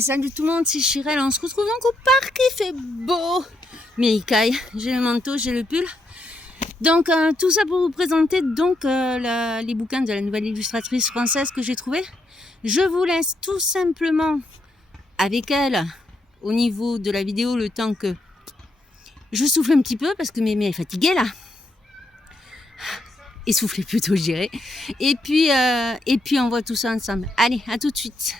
Allez, salut tout le monde, c'est Chirel. On se retrouve donc au parc, il fait beau. Mais il caille, j'ai le manteau, j'ai le pull. Donc tout ça pour vous présenter donc les bouquins de la nouvelle illustratrice française que j'ai trouvée. Je vous laisse tout simplement avec elle au niveau de la vidéo le temps que je souffle un petit peu parce que Mémé est fatiguée là. Essoufflée plutôt, je dirais. Et puis on voit tout ça ensemble. Allez, à tout de suite.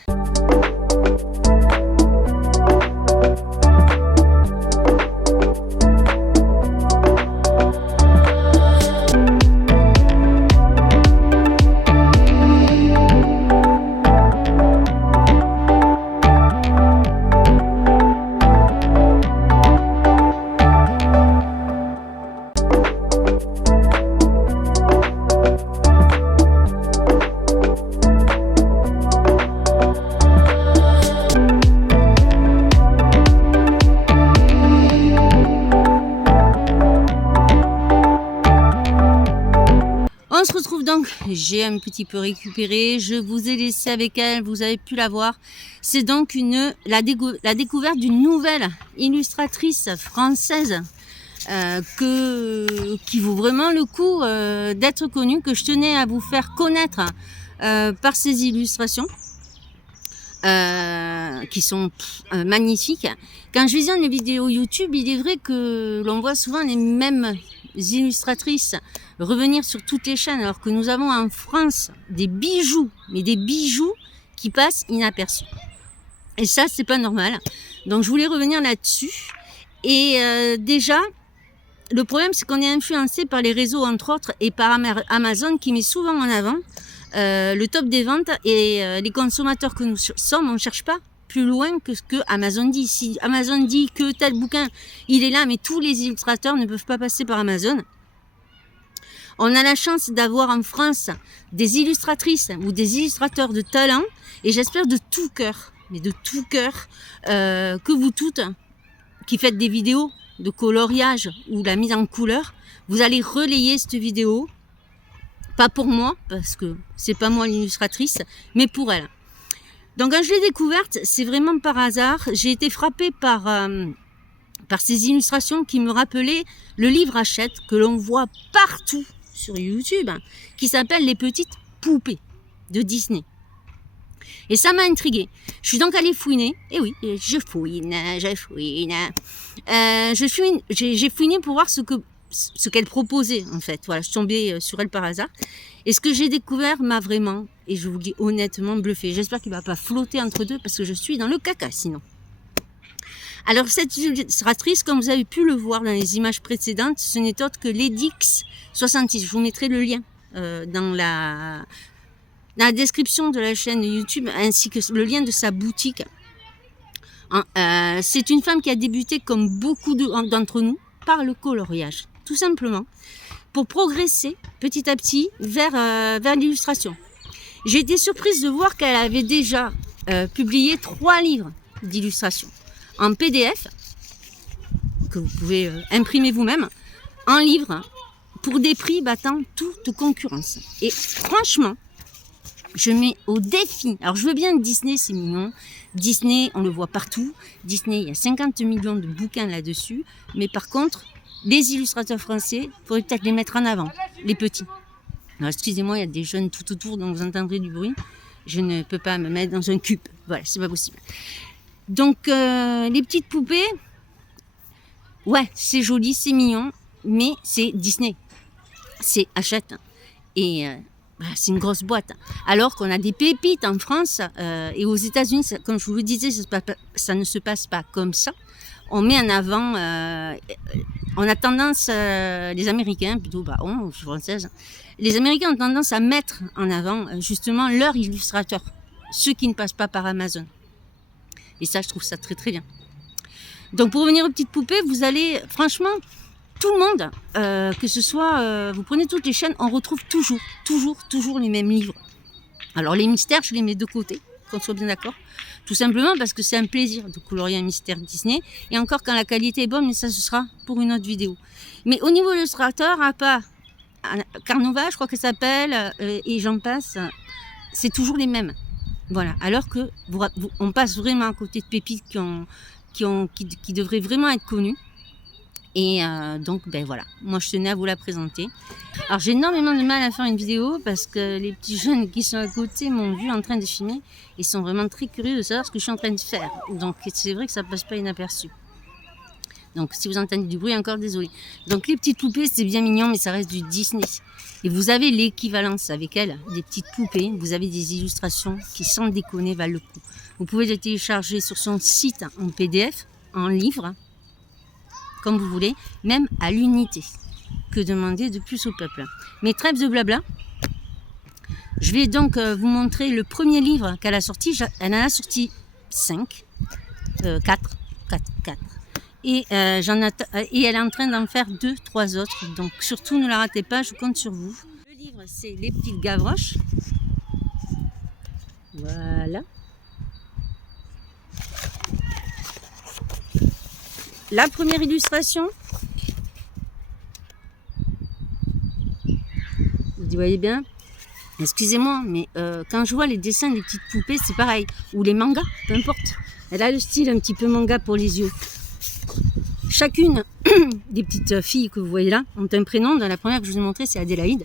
On se retrouve donc, j'ai un petit peu récupéré, je vous ai laissé avec elle, vous avez pu la voir. C'est donc la découverte d'une nouvelle illustratrice française qui vaut vraiment le coup d'être connue, que je tenais à vous faire connaître par ses illustrations. Qui sont magnifiques. Quand je visionne les vidéos YouTube, il est vrai que l'on voit souvent les mêmes illustratrices revenir sur toutes les chaînes, alors que nous avons en France des bijoux, mais des bijoux qui passent inaperçus. Et ça, c'est pas normal. Donc je voulais revenir là-dessus. Et déjà, le problème, c'est qu'on est influencé par les réseaux, entre autres, et par Amazon, qui met souvent en avant le top des ventes, et les consommateurs que nous sommes, on ne cherche pas plus loin que ce que Amazon dit. Si Amazon dit que tel bouquin, il est là, mais tous les illustrateurs ne peuvent pas passer par Amazon. On a la chance d'avoir en France des illustratrices ou des illustrateurs de talent, et j'espère de tout cœur, mais de tout cœur, que vous toutes, qui faites des vidéos de coloriage ou la mise en couleur, vous allez relayer cette vidéo. Pas pour moi, parce que c'est pas moi l'illustratrice, mais pour elle. Donc quand je l'ai découverte, c'est vraiment par hasard. J'ai été frappée par ces illustrations qui me rappelaient le livre Hachette que l'on voit partout sur YouTube, qui s'appelle Les Petites Poupées de Disney. Et ça m'a intriguée. Je suis donc allée fouiner. Et oui, j'ai fouiné pour voir ce qu'elle proposait, en fait. Voilà, je suis tombée sur elle par hasard. Et ce que j'ai découvert m'a vraiment, et je vous le dis honnêtement, bluffé. J'espère qu'il ne va pas flotter entre deux, parce que je suis dans le caca sinon. Alors cette illustratrice, comme vous avez pu le voir dans les images précédentes, ce n'est autre que Ledix66. Je vous mettrai le lien dans la description de la chaîne YouTube, ainsi que le lien de sa boutique. C'est une femme qui a débuté, comme beaucoup d'entre nous, par le coloriage, tout simplement, pour progresser petit à petit vers l'illustration. J'ai été surprise de voir qu'elle avait déjà publié 3 livres d'illustration en PDF, que vous pouvez imprimer vous-même, en livre, pour des prix battant toute concurrence. Et franchement, je mets au défi. Alors je veux bien Disney, c'est mignon. Disney, on le voit partout. Disney, il y a 50 millions de bouquins là-dessus. Mais par contre, les illustrateurs français, il faudrait peut-être les mettre en avant, les petits. Alors excusez-moi, il y a des jeunes tout autour, donc vous entendrez du bruit. Je ne peux pas me mettre dans un cube. Voilà, c'est pas possible. Donc les petites poupées, ouais, c'est joli, c'est mignon, mais c'est Disney. C'est Hachette. Et c'est une grosse boîte. Alors qu'on a des pépites en France et aux États-Unis, comme je vous le disais, ça ne se passe pas comme ça. On met en avant, on a tendance, les Américains, plutôt, je suis française, les Américains ont tendance à mettre en avant justement leurs illustrateurs, ceux qui ne passent pas par Amazon. Et ça, je trouve ça très très bien. Donc pour revenir aux petites poupées, vous allez, franchement, tout le monde, que ce soit, vous prenez toutes les chaînes, on retrouve toujours les mêmes livres. Alors les mystères, je les mets de côté, qu'on soit bien d'accord. Tout simplement parce que c'est un plaisir de colorier un mystère Disney. Et encore quand la qualité est bonne, mais ça ce sera pour une autre vidéo. Mais au niveau illustrateur, à part Carnova, je crois que ça s'appelle, et j'en passe, c'est toujours les mêmes. Voilà, alors que on passe vraiment à côté de pépites qui devraient vraiment être connues. Et donc, ben voilà, moi je tenais à vous la présenter. Alors j'ai énormément de mal à faire une vidéo parce que les petits jeunes qui sont à côté m'ont vu en train de filmer et sont vraiment très curieux de savoir ce que je suis en train de faire. Donc c'est vrai que ça passe pas inaperçu. Donc si vous entendez du bruit, encore désolé. Donc les petites poupées, c'est bien mignon, mais ça reste du Disney. Et vous avez l'équivalence avec elles, des petites poupées. Vous avez des illustrations qui, sans déconner, valent le coup. Vous pouvez les télécharger sur son site en PDF, en livre, comme vous voulez, même à l'unité. Que demander de plus au peuple? Mais trêve de blabla. Je vais donc vous montrer le premier livre qu'elle a sorti. Elle en a sorti 5, 4. Et elle est en train d'en faire 2, 3 autres. Donc surtout ne la ratez pas, je compte sur vous. Le livre, c'est Les Petites Gavroches. Voilà. La première illustration. Vous voyez bien. Excusez-moi, mais quand je vois les dessins des petites poupées, c'est pareil. Ou les mangas, peu importe. Elle a le style un petit peu manga pour les yeux. Chacune des petites filles que vous voyez là ont un prénom. Dans la première que je vous ai montrée, c'est Adélaïde.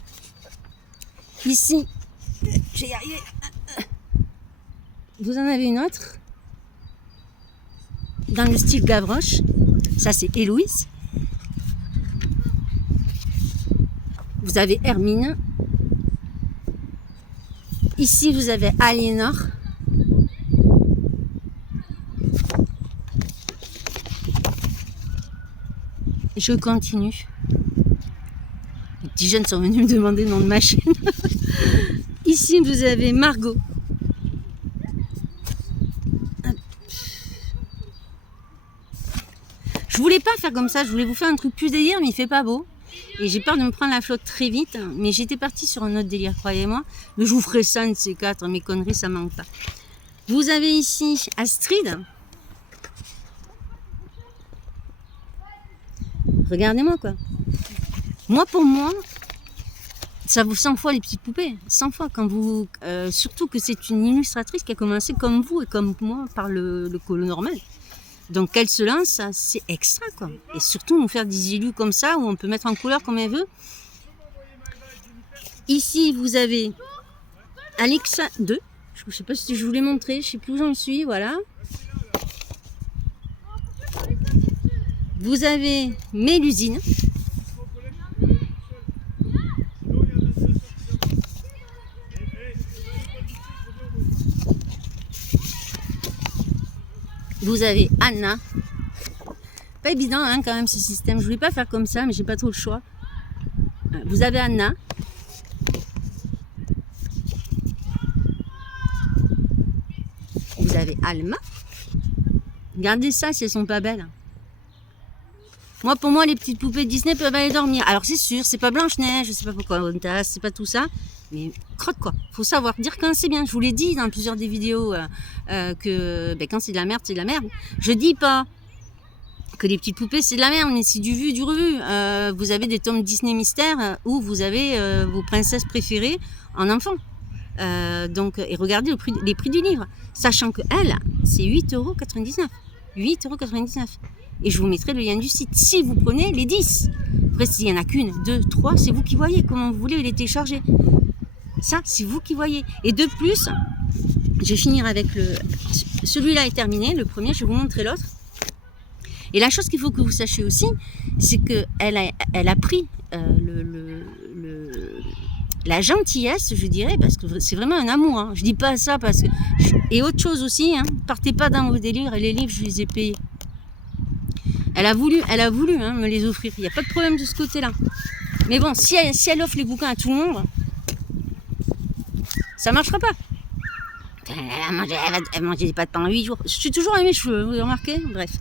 Ici, j'ai y arrivé. Vous en avez une autre. Dans le style Gavroche. Ça, c'est Héloïse. Vous avez Hermine. Ici, vous avez Aliénor. Je continue. Les petits jeunes sont venus me demander le nom de ma chaîne. Ici, vous avez Margot. Je voulais pas faire comme ça, je voulais vous faire un truc plus délire, mais il fait pas beau. Et j'ai peur de me prendre la flotte très vite. Mais j'étais partie sur un autre délire, croyez-moi. Mais je vous ferai ça, un de ces 4. Mes conneries, ça manque pas. Vous avez ici Astrid. Regardez-moi, quoi. Moi, pour moi, ça vaut 100 fois les petites poupées. 100 fois. Quand vous, surtout que c'est une illustratrice qui a commencé comme vous et comme moi par le colo normal. Donc qu'elle se lance, c'est extra, quoi. Et surtout nous faire des illus comme ça, où on peut mettre en couleur comme elle veut. Ici, vous avez Alexa 2. Je ne sais pas si je vous l'ai montré, je ne sais plus où j'en suis, voilà. Vous avez Mélusine. Vous avez Anna. Pas évident, hein, quand même, ce système. Je voulais pas faire comme ça, mais j'ai pas trop le choix. Vous avez Anna. Vous avez Alma. Regardez ça, si elles sont pas belles. Moi, pour moi, les petites poupées Disney peuvent aller dormir. Alors, c'est sûr, c'est pas Blanche-Neige, je sais pas pourquoi, c'est pas tout ça. Mais crotte, quoi. Faut savoir dire quand c'est bien. Je vous l'ai dit dans plusieurs des vidéos que quand c'est de la merde, c'est de la merde. Je dis pas que les petites poupées, c'est de la merde, mais c'est du vu, du revu. Vous avez des tomes Disney Mystère où vous avez vos princesses préférées en enfant. Et regardez les prix du livre. Sachant que elle, c'est 8,99 €. 8,99 €. Et je vous mettrai le lien du site. Si vous prenez les 10. Après, s'il n'y en a qu'une, 2, 3, c'est vous qui voyez comment vous voulez les télécharger. Ça, c'est vous qui voyez. Et de plus, je vais finir avec celui-là est terminé, le premier, je vais vous montrer l'autre. Et la chose qu'il faut que vous sachiez aussi, c'est qu'elle a pris la gentillesse, je dirais, parce que c'est vraiment un amour. Hein. Je dis pas ça parce que... Et autre chose aussi, hein, partez pas dans vos délires, et les livres, je les ai payés. Elle a voulu hein, me les offrir. Il n'y a pas de problème de ce côté-là. Mais bon, si elle offre les bouquins à tout le monde, ça ne marchera pas. Elle mangeait des pâtes pendant 8 jours. Je suis toujours à mes cheveux, vous avez remarqué? Bref.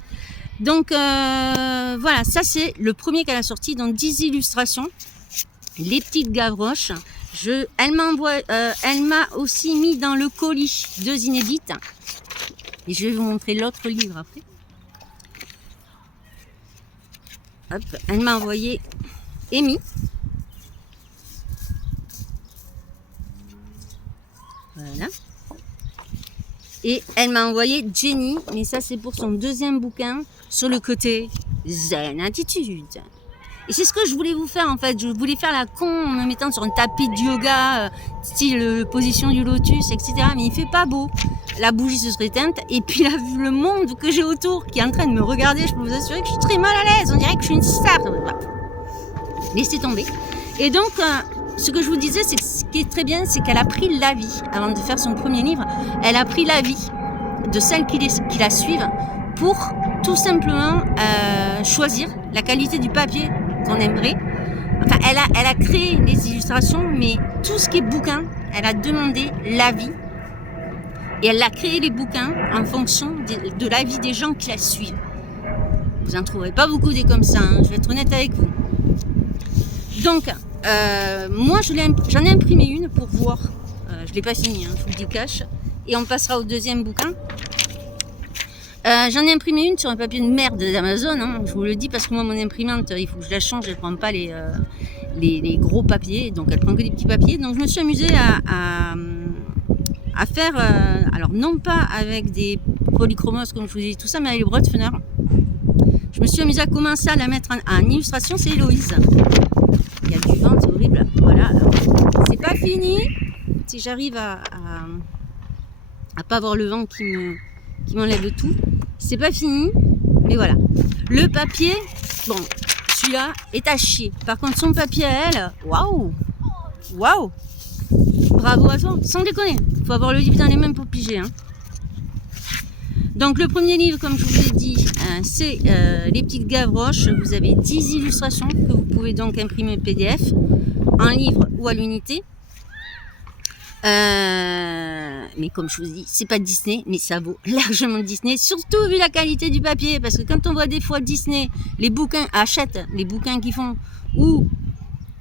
Donc, voilà, ça c'est le premier qu'elle a sorti dans 10 illustrations. Les petites Gavroches. Elle m'a aussi mis dans le colis 2 inédites. Et je vais vous montrer l'autre livre après. Hop, elle m'a envoyé Amy. Voilà. Et elle m'a envoyé Jenny, mais ça c'est pour son deuxième bouquin sur le côté zen attitude. Et c'est ce que je voulais vous faire en fait. Je voulais faire la con en me mettant sur un tapis de yoga, style position du lotus, etc. Mais il fait pas beau. La bougie se serait éteinte. Et puis là, vu le monde que j'ai autour qui est en train de me regarder, je peux vous assurer que je suis très mal à l'aise. On dirait que je suis une star. Laissez tomber. Et donc, ce que je vous disais, c'est que ce qui est très bien, c'est qu'elle a pris l'avis, avant de faire son premier livre, elle a pris l'avis de celles qui la suivent pour tout simplement choisir la qualité du papier qu'on aimerait. Enfin, elle a créé les illustrations, mais tout ce qui est bouquin, elle a demandé l'avis. Et elle a créé les bouquins en fonction de l'avis des gens qui la suivent. Vous n'en trouverez pas beaucoup des comme ça, hein, je vais être honnête avec vous. Donc, moi, j'en ai imprimé une pour voir. Je ne l'ai pas fini, je vous le dis cash. Et on passera au deuxième bouquin. J'en ai imprimé une sur un papier de merde d'Amazon. Je vous le dis parce que moi, mon imprimante, il faut que je la change. Elle ne prend pas les gros papiers. Donc, elle prend que des petits papiers. Donc, je me suis amusée à faire... alors, non pas avec des polychromos, comme je vous ai dit, tout ça, mais avec les Brotfener. Je me suis amusée à commencer à la mettre en illustration. C'est Héloïse. Il y a du vent, c'est horrible. Voilà. C'est pas fini. Si j'arrive à pas avoir le vent qui m'enlève tout, c'est pas fini. Mais voilà. Le papier, bon, celui-là est à chier. Par contre, son papier à elle, waouh, waouh, bravo à toi. Sans déconner. Faut avoir le livre dans les mains pour piger. Donc le premier livre, comme je vous ai dit, c'est Les Petites Gavroches. Vous avez 10 illustrations que vous pouvez donc imprimer PDF, en livre ou à l'unité. Mais comme je vous dis, c'est pas Disney, mais ça vaut largement Disney, surtout vu la qualité du papier, parce que quand on voit des fois Disney, les bouquins achètent les bouquins qu'ils font, ou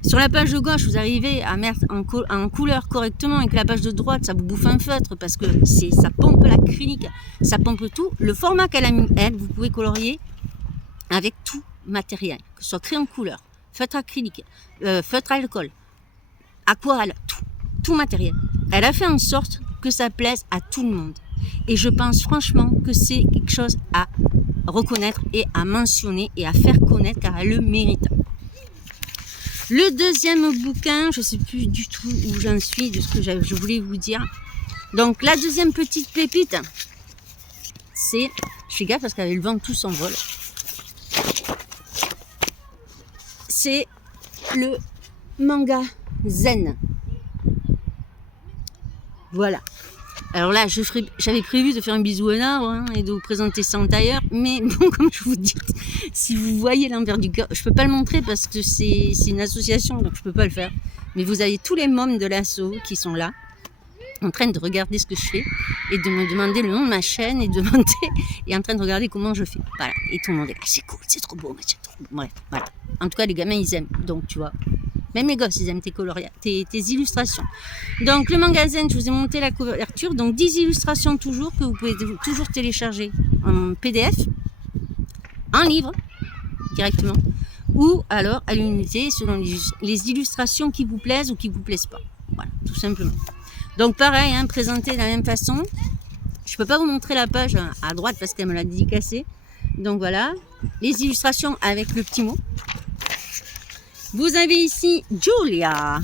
sur la page de gauche, vous arrivez à mettre en couleur correctement, et que la page de droite, ça vous bouffe un feutre, parce que ça pompe l'acrylique, ça pompe tout. Le format qu'elle a mis, elle, vous pouvez colorier avec tout matériel, que ce soit crayon couleur, feutre acrylique, feutre à alcool, aquarelle, tout matériel. Elle a fait en sorte que ça plaise à tout le monde. Et je pense franchement que c'est quelque chose à reconnaître et à mentionner et à faire connaître, car elle le mérite. Le deuxième bouquin, je ne sais plus du tout où j'en suis, de ce que je voulais vous dire. Donc la deuxième petite pépite, c'est, je fais gaffe parce qu'avec le vent tout s'envole, c'est le manga zen. Voilà. Alors là, j'avais prévu de faire un bisou à un arbre et de vous présenter ça en tailleur, mais bon, comme je vous dis, si vous voyez l'envers du cœur, je peux pas le montrer parce que c'est une association, donc je peux pas le faire. Mais vous avez tous les mômes de l'asso qui sont là, en train de regarder ce que je fais et de me demander le nom de ma chaîne et en train de regarder comment je fais. Voilà. Et tout le monde est là, c'est cool, c'est trop beau, c'est trop beau. Bref, voilà. En tout cas, les gamins, ils aiment. Donc, tu vois. Même les gosses, ils aiment tes illustrations. Donc, le magasin, je vous ai monté la couverture. Donc, 10 illustrations toujours, que vous pouvez toujours télécharger en PDF, en livre, directement, ou alors à l'unité, selon les illustrations qui vous plaisent ou qui vous plaisent pas. Voilà, tout simplement. Donc, pareil, présenté de la même façon. Je peux pas vous montrer la page à droite parce qu'elle me l'a dédicacée. Donc, voilà. Les illustrations avec le petit mot. Vous avez ici Julia.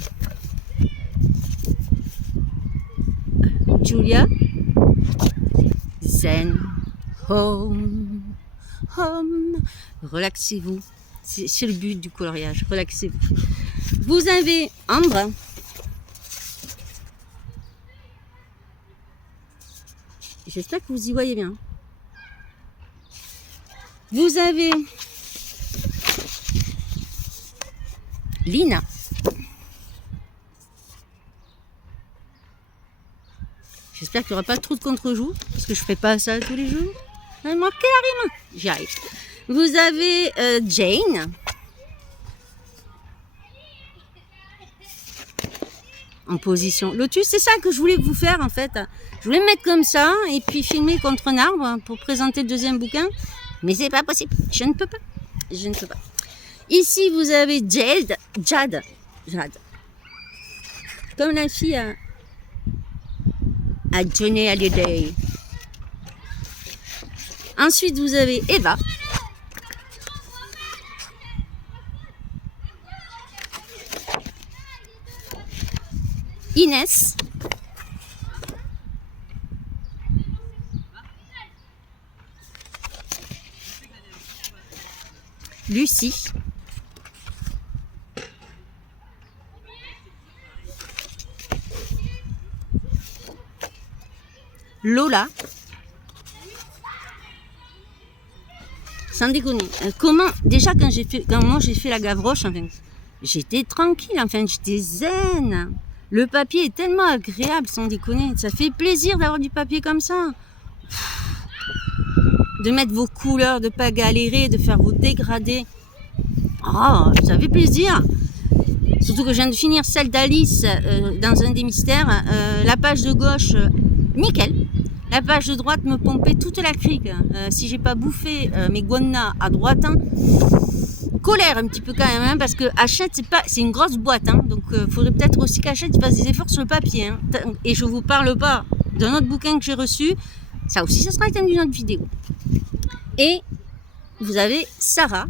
Julia. Zen. Home. Home. Relaxez-vous. C'est le but du coloriage. Relaxez-vous. Vous avez Ambre. J'espère que vous y voyez bien. Vous avez Lina. J'espère qu'il n'y aura pas trop de contre-joue, parce que je ne fais pas ça tous les jours. Moi, carrément, j'y arrive. Vous avez Jane. En position lotus, c'est ça que je voulais vous faire en fait. Je voulais me mettre comme ça et puis filmer contre un arbre pour présenter le deuxième bouquin. Mais c'est pas possible, je ne peux pas. Je ne peux pas. Ici, vous avez Jade. Comme la fille à Johnny Hallyday. Ensuite, vous avez Eva. Inès. Lucie. Lola. Sans déconner. Comment, déjà quand moi j'ai fait la Gavroche, enfin, j'étais tranquille, enfin j'étais zen. Le papier est tellement agréable, sans déconner. Ça fait plaisir d'avoir du papier comme ça. De mettre vos couleurs, de ne pas galérer, de faire vos dégradés. Oh, ça fait plaisir. Surtout que je viens de finir celle d'Alice dans un des mystères. La page de gauche, nickel. La page de droite me pompait toute la crique. Si j'ai pas bouffé mes guannas à droite, hein, colère un petit peu quand même, hein, parce que Hachette c'est une grosse boîte, hein, donc faudrait peut-être aussi qu'Hachette fasse des efforts sur le papier. Hein. Et je vous parle pas d'un autre bouquin que j'ai reçu. Ça aussi, ça sera le thème d'une autre vidéo. Et vous avez Sarah.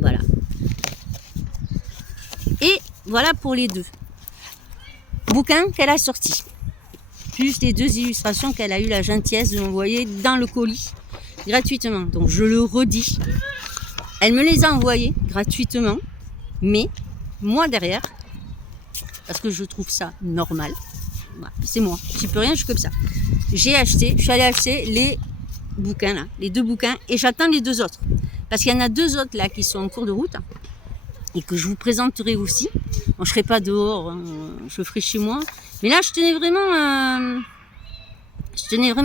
Voilà. Et voilà pour les deux bouquins qu'elle a sortis. Plus les deux illustrations qu'elle a eu la gentillesse de m'envoyer dans le colis gratuitement. Donc je le redis. Elle me les a envoyés gratuitement. Mais moi derrière, parce que je trouve ça normal, voilà, c'est moi, j'y peux rien, je suis comme ça. Je suis allée acheter les bouquins là, les deux bouquins, et j'attends les deux autres. Parce qu'il y en a deux autres là qui sont en cours de route et que je vous présenterai aussi. Bon, je ne serai pas dehors, hein, je le ferai chez moi. Mais là, je tenais vraiment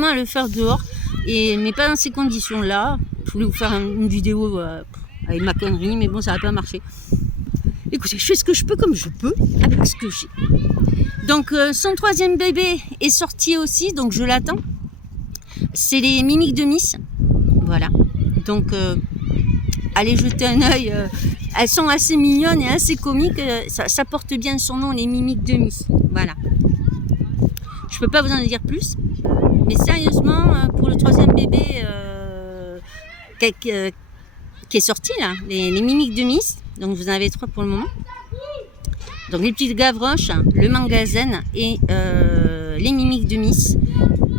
à le faire dehors, mais pas dans ces conditions-là. Je voulais vous faire une vidéo avec ma connerie, mais bon, ça n'a pas marché. Écoutez, je fais ce que je peux comme je peux avec ce que j'ai. Donc, son troisième bébé est sorti aussi, donc je l'attends. C'est les Mimiques de Miss. Voilà. Donc, allez jeter un œil. Elles sont assez mignonnes et assez comiques. Ça porte bien son nom, les Mimiques de Miss. Voilà. Je peux pas vous en dire plus. Mais sérieusement, pour le troisième bébé qui est sorti là, les Mimiques de Miss. Donc vous en avez 3 pour le moment. Donc les petites Gavroches, le Magasin et les Mimiques de Miss.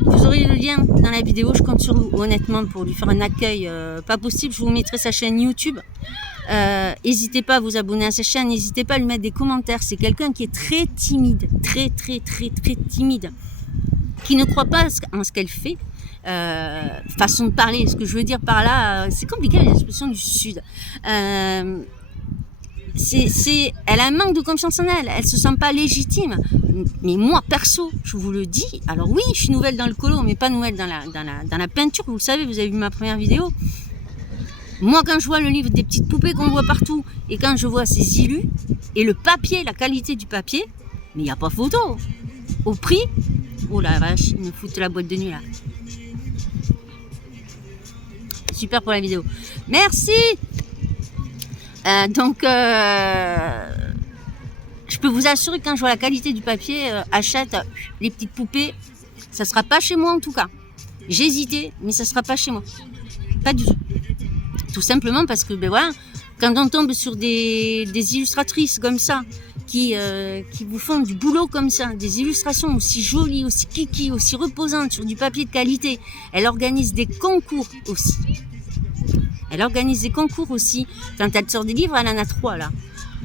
Vous aurez le lien dans la vidéo. Je compte sur vous honnêtement pour lui faire un accueil pas possible. Je vous mettrai sa chaîne YouTube. N'hésitez pas à vous abonner à sa chaîne. N'hésitez pas à lui mettre des commentaires. C'est quelqu'un qui est très timide, très timide, qui ne croit pas en ce qu'elle fait. Façon de parler, ce que je veux dire par là, c'est compliqué les expressions du Sud. Elle a un manque de confiance en elle. Elle se sent pas légitime. Mais moi, perso, je vous le dis. Alors oui, je suis nouvelle dans le colo, mais pas nouvelle dans la peinture. Vous le savez, vous avez vu ma première vidéo. Moi, quand je vois le livre des petites poupées qu'on voit partout, et quand je vois ces illus, et le papier, la qualité du papier, mais il n'y a pas photo. Au prix, oh la vache, ils me foutent la boîte de nuit là. Super pour la vidéo. Merci. Je peux vous assurer que quand je vois la qualité du papier, Hachette les petites poupées, ça sera pas chez moi en tout cas. J'ai hésité, mais ça sera pas chez moi. Pas du tout. Tout simplement parce que, ben voilà, quand on tombe sur des illustratrices comme ça, qui vous font du boulot comme ça, des illustrations aussi jolies, aussi kiki, aussi reposantes, sur du papier de qualité, elle organise des concours aussi. Quand elle sort des livres, elle en a 3 là.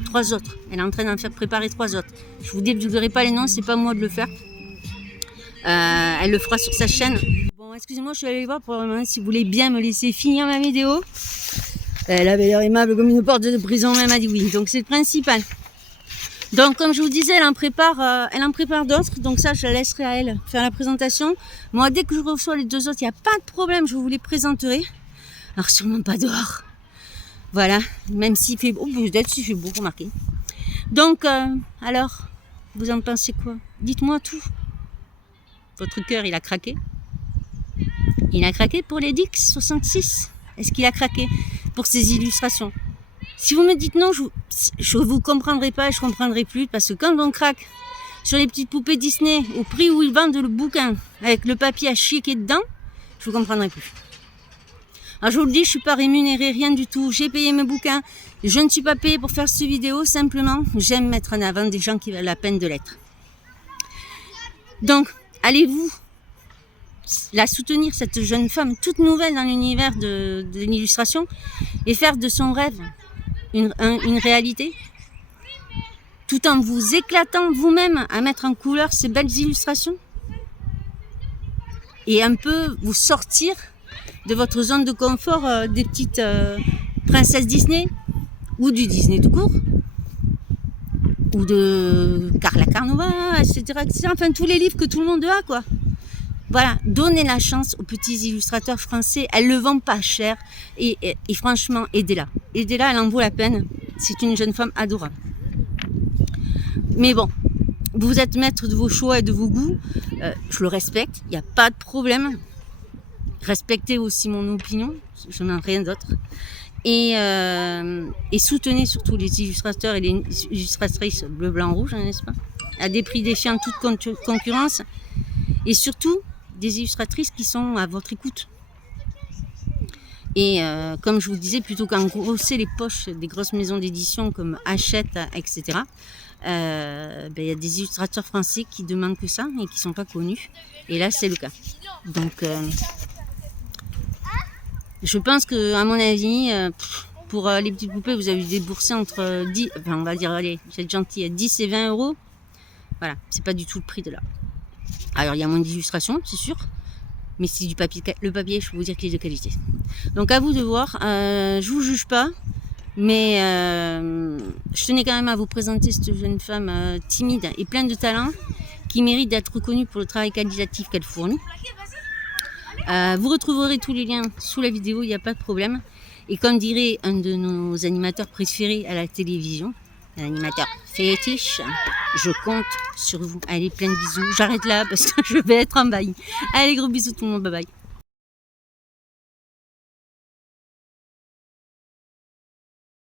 3 autres. Elle est en train d'en faire préparer 3 autres. Je vous divulguerai pas les noms, c'est pas moi de le faire. Elle le fera sur sa chaîne. Bon, excusez-moi, je suis allée voir pour le moment si vous voulez bien me laisser finir ma vidéo. Elle avait l'air aimable comme une porte de prison, même a dit oui. Donc c'est le principal. Donc comme je vous disais, elle en prépare d'autres. Donc ça, je la laisserai à elle faire la présentation. Moi, dès que je reçois les 2 autres, il n'y a pas de problème, je vous les présenterai. Alors sûrement pas dehors. Voilà, même s'il fait beau, peut-être s'il fait beau, remarquez. Donc, alors, vous en pensez quoi? Dites-moi tout. Votre cœur, il a craqué? Il a craqué pour les Dix 66? Est-ce qu'il a craqué pour ces illustrations? Si vous me dites non, je vous comprendrai pas et je comprendrai plus, parce que quand on craque sur les petites poupées Disney, au prix où ils vendent le bouquin, avec le papier à chier qui est dedans, je vous comprendrai plus. Alors je vous le dis, je suis pas rémunérée, rien du tout. J'ai payé mes bouquins. Je ne suis pas payée pour faire cette vidéo. Simplement, j'aime mettre en avant des gens qui valent la peine de l'être. Donc, allez-vous la soutenir, cette jeune femme toute nouvelle dans l'univers de l'illustration, et faire de son rêve une réalité, tout en vous éclatant vous-même à mettre en couleur ces belles illustrations, et un peu vous sortir de votre zone de confort des petites princesses Disney, ou du Disney tout court, ou de Carla Carnova, etc., etc. Enfin, tous les livres que tout le monde a, quoi. Voilà, donnez la chance aux petits illustrateurs français. Elle le vend pas cher. Et franchement, aidez-la. Aidez-la, elle en vaut la peine. C'est une jeune femme adorable. Mais bon, vous êtes maître de vos choix et de vos goûts. Je le respecte, il n'y a pas de problème. Respectez aussi mon opinion, je n'en ai rien d'autre. Et soutenez surtout les illustrateurs et les illustratrices bleu, blanc, rouge, n'est-ce pas, à des prix défiant toute concurrence. Et surtout, des illustratrices qui sont à votre écoute. Et comme je vous disais, plutôt qu'engrosser les poches des grosses maisons d'édition comme Hachette, etc., y a des illustrateurs français qui demandent que ça et qui ne sont pas connus. Et là, c'est le cas. Donc, je pense que, à mon avis, pour les petites poupées, vous avez déboursé entre 10, enfin, on va dire, allez, vous êtes gentil, 10 et 20 euros. Voilà, c'est pas du tout le prix de là. Alors, il y a moins d'illustrations, c'est sûr, mais c'est du papier. Le papier, je peux vous dire qu'il est de qualité. Donc, à vous de voir. Je vous juge pas, mais je tenais quand même à vous présenter cette jeune femme timide et pleine de talent qui mérite d'être reconnue pour le travail qualitatif qu'elle fournit. Vous retrouverez tous les liens sous la vidéo, il n'y a pas de problème. Et comme dirait un de nos animateurs préférés à la télévision, un animateur fétiche, je compte sur vous. Allez, plein de bisous. J'arrête là parce que je vais être envahie. Allez, gros bisous tout le monde, bye bye.